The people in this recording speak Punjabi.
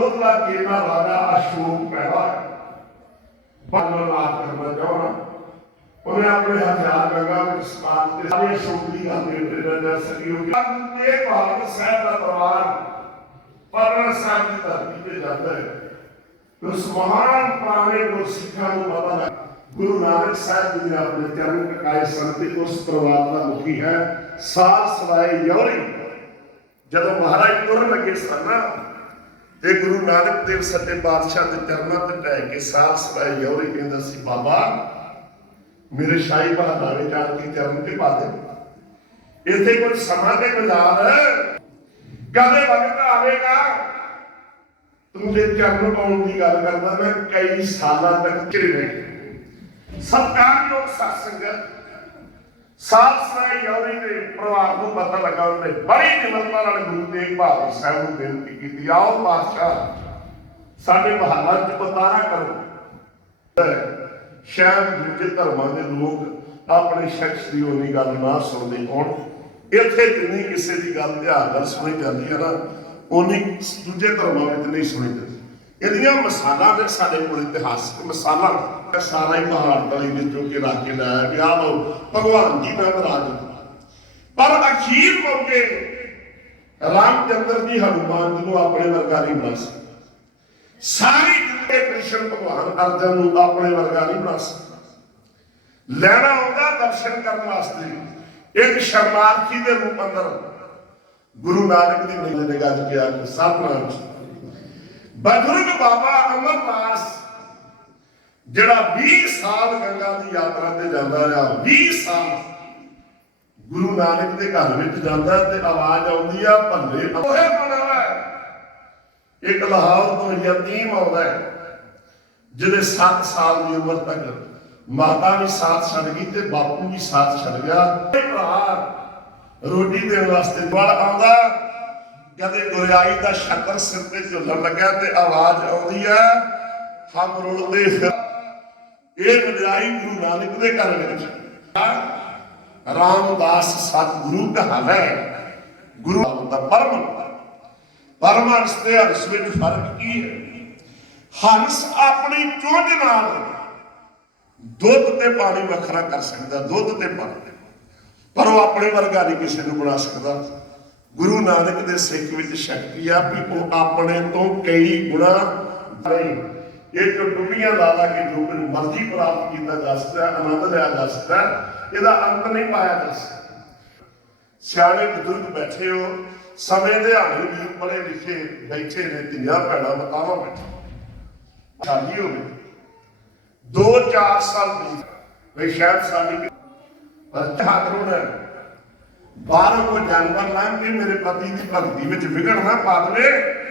ਉਹਦਾ ਕੇਲਾ ਵਾਲਾ ਅਸ਼ੋਕ ਪੈਦਾ ਬੰਨਣ ਰਾਤ ਕਰਨਾ ਚਾਹਣਾ ਉਹਨੇ ਆਪਣੇ ਹਥਿਆਰ ਗੰਗਾ ਵਿੱਚ ਸਮਾਨ ਤੇ ਸਾਰੇ ਅਸ਼ੋਕ ਦੀ ਗੱਲ ਦੇ ਉੱਤੇ ਰਹਿੰਦਾ ਸਹਿਯੋਗ ਇਹ ਭਾਗ ਸਾਹਿਬ ਦਾ ਪਰਿਵਾਰ ਪਰਣ ਸਾਹਿਬ ਦੀ ਧਰਤੀ ਤੇ ਜਾਂਦਾ ਹੈ ਉਸ ਮਹਾਨ ਪੁਰਾਣੇ ਗੁਰ ਸਿੱਖਾਂ ਨੂੰ ਪਤਾ ਲੱਗ ਗੁਰੂ ਨਾਨਕ ਸਾਹਿਬ ਜੀ ਨੇ ਆਪਣੇ ਚਰਨ ਟਕਾਏ ਸਨ ਤੇ ਉਸ ਪਰਿਵਾਰ ਦਾ ਮੁਖੀ ਹੈ ਸਾਲ ਸਵਾਏ ਯੌਰੀ ਜਦੋਂ ਮਹਾਰਾਜ ਤੁਰਨ ਲੱਗੇ ਸਨ ਨਾ ਤੇ ਗੁਰੂ ਨਾਨਕ ਦੇਵ ਸੱਚੇ ਪਾਤਸ਼ਾਹ ਦੇ ਚਰਨਾਂ ਤੇ ਟਹਿ ਕੇ ਸਾਲ ਸਵਾਏ ਯੌਰੀ ਕਹਿੰਦਾ ਸੀ, ਬਾਬਾ, ਮੇਰੇ ਸ਼ਾਹੀ ਬਹਾਦਰ ਚਾਲ ਕੇ ਚਰਨ ਤੇ ਪਾ ਦੇ। ਇੱਥੇ ਕੁਝ ਸਮਾਂ ਦੇ ਗੁਜ਼ਾਰ ਕਦੇ ਵਕਤ ਆਵੇਗਾ। ਤੂੰ ਦੇ ਚਰਨ ਪਾਉਣ ਦੀ ਗੱਲ ਕਰਦਾ, ਮੈਂ ਕਈ ਸਾਲਾਂ ਤੱਕ ਚਿਰ ਰਹੇ ਸਤਿਕਾਰਯੋਗ ਸਤਸੰਗ ਸਾਲ ਯੌਰੀ ਦੇ ਪਰਿਵਾਰ ਨੂੰ ਪਤਾ ਲੱਗਾ ਉਹਨੇ ਬੜੀ ਨਿਮਰਤਾ ਨਾਲ ਗੁਰੂ ਤੇਗ ਬਹਾਦਰ ਸਾਹਿਬ ਨੂੰ ਬੇਨਤੀ ਕੀਤੀ, ਆਓ ਪਾਤਸ਼ਾਹ, ਸਾਡੇ ਬਹਾਦਰ ਚ ਪਤਾਰਾ ਕਰੋ। ਸ਼ਾਇਦ ਦੂਜੇ ਧਰਮਾਂ ਦੇ ਲੋਕ ਆਪਣੇ ਸ਼ਖਸ ਦੀ ਉਹਨੀ ਗੱਲ ਨਾ ਸੁਣਦੇ ਹੋਣ। ਇੱਥੇ ਜਿੰਨੀ ਕਿਸੇ ਦੀ ਗੱਲ ਧਿਆਨ ਨਾਲ ਸੁਣੀ ਜਾਂਦੀ ਹੈ ਨਾ ਉਨੀ ਦੂਜੇ ਧਰਮਾਂ ਵਿੱਚ ਨਹੀਂ ਸੁਣੀ ਜਾਂਦੀ। ਇਹਦੀਆਂ ਮਿਸਾਲਾਂ ਨੇ ਸਾਡੇ ਕੋਲ ਇਤਿਹਾਸਕ ਮਸਾਲਾ ਇਹ ਸਾਰਾ ਹੀ ਪਹਾੜ ਤਲੀ ਵਿੱਚੋਂ ਕੇ ਰੱਖ ਕੇ ਲਾਇਆ ਵੀ ਆ ਲਓ, ਭਗਵਾਨ ਜੀ ਨਾਲ ਰਾਜ। ਪਰ ਅਖੀਰ ਮੌਕੇ ਰਾਮਚੰਦਰ ਜੀ ਹਨੂਮਾਨ ਜੀ ਨੂੰ ਆਪਣੇ ਵਰਗਾ ਨਹੀਂ ਬਣਾ ਸਕੇ। ਸਾਰੀ ਜਿੰਨੇ ਕ੍ਰਿਸ਼ਨ ਭਗਵਾਨ ਅਰਜਨ ਨੂੰ ਆਪਣੇ ਵਰਗਾ ਨਹੀਂ ਬਣਾ ਸਕੇ। ਲੈਣਾ ਆਉਂਦਾ ਦਰਸ਼ਨ ਕਰਨ ਵਾਸਤੇ ਇੱਕ ਸ਼ਰਨਾਰਥੀ ਦੇ ਰੂਪ ਅੰਦਰ ਗੁਰੂ ਨਾਨਕ ਦੀ ਨਿਗਾਹ ਚ ਗਿਆ ਕਿ ਸਤਨਾਮ ਬਜ਼ੁਰਗ ਬਾਬਾ ਅਮਰਦਾਸ, ਜਿਹੜਾ 20 ਸਾਲ ਗੰਗਾ ਦੀ ਯਾਤਰਾ ਤੇ ਜਾਂਦਾ ਰਿਹਾ 20 ਸਾਲ ਗੁਰੂ ਨਾਨਕ ਦੇ ਘਰ ਵਿੱਚ ਜਾਂਦਾ ਤੇ ਆਵਾਜ਼ ਆਉਂਦੀ ਆ, ਭੱਲੇ ਉਹੇ ਬਣਾਵਾ ਇੱਕ ਲਾਹੌਰ ਤੋਂ ਯਤੀਮ ਆਉਂਦਾ ਹੈ, ਜਿਹਦੇ 7 ਸਾਲ ਦੀ ਉਮਰ ਤੱਕ ਮਾਤਾ ਵੀ ਸਾਥ ਛੱਡ ਗਈ ਤੇ ਬਾਪੂ ਵੀ ਸਾਥ ਛੱਡ ਗਿਆ। ਭਰਾ ਰੋਟੀ ਦੇਣ ਵਾਸਤੇ ਬਾਹਰ ਆਉਂਦਾ। ਕਦੇ ਗੁਰਿਆਈ ਦਾ ਸ਼ਕਰ ਸਿਰ ਤੇ ਝੁੱਲਣ ਲੱਗਾ ਤੇ ਆਵਾਜ਼ ਆਉਂਦੀ ਹੈ ਹਮ ਰੁਲਦੇ ਇਹ ਗੁਰਿਆਈ ਗੁਰੂ ਨਾਨਕ ਦੇ ਘਰ ਵਿੱਚ। ਰਾਮਦਾਸ ਸਤਿਗੁਰੂ ਕਹਾਵੇ, ਗੁਰੂ ਦਾ ਪਰਮ ਹੰਸ ਤੇ ਹੰਸ ਵਿੱਚ ਫ਼ਰਕ ਕੀ ਹੈ? ਹੰਸ ਆਪਣੀ ਚੁੰਝ ਨਾਲ ਦੁੱਧ ਤੇ ਪਾਣੀ ਵੱਖਰਾ ਕਰ ਸਕਦਾ, ਦੁੱਧ ਤੇ ਪਾਣੀ। ਪਰ ਉਹ ਆਪਣੇ ਵਰਗਾ ਨਹੀਂ ਕਿਸੇ ਨੂੰ ਬਣਾ ਸਕਦਾ। ਗੁਰੂ ਨਾਨਕ ਦੇ ਸਿੱਖ ਵਿੱਚ ਸ਼ਕਤੀ ਆ ਵੀ ਉਹ ਆਪਣੇ ਤੋਂ ਕਈ ਗੁਣਾ ਨਹੀਂ ਇਹ ਜੋ ਦੁਨੀਆ ਲਾ ਲਾ ਕੇ ਜੋ ਕੁਝ ਮਰਜ਼ੀ ਪ੍ਰਾਪਤ ਕੀਤਾ ਜਾ ਸਕਦਾ, ਆਨੰਦ ਲਿਆ ਜਾ ਸਕਦਾ, ਇਹਦਾ ਅੰਤ ਨਹੀਂ ਪਾਇਆ ਜਾ ਸਕਦਾ। ਸਿਆਣੇ ਬਜ਼ੁਰਗ ਬੈਠੇ ਹੋ, ਸਮੇਂ ਦੇ ਹਾਣੀ ਵੀ ਪੜ੍ਹੇ ਲਿਖੇ ਬੈਠੇ ਨੇ ਧੀਆਂ ਭੈਣਾਂ ਮਤਾਵਾਂ ਬੈਠੇ ਸ਼ਾਦੀ ਹੋ ਗਈ। ਦੋ ਚਾਰ ਸਾਲ ਦੀ ਵੀ ਸ਼ਾਇਦ ਸਾਡੀ ਪਰ ਚਾਹਤ ਹੈ। ਬਾਹਰੋਂ ਕੋਈ ਜਾਨਵਰ ਲੰਘ ਕੇ ਮੇਰੇ ਪਤੀ ਦੀ ਭਗਤੀ ਵਿੱਚ ਵਿਗੜ ਨਾ ਪਾ ਦੇਵੇ।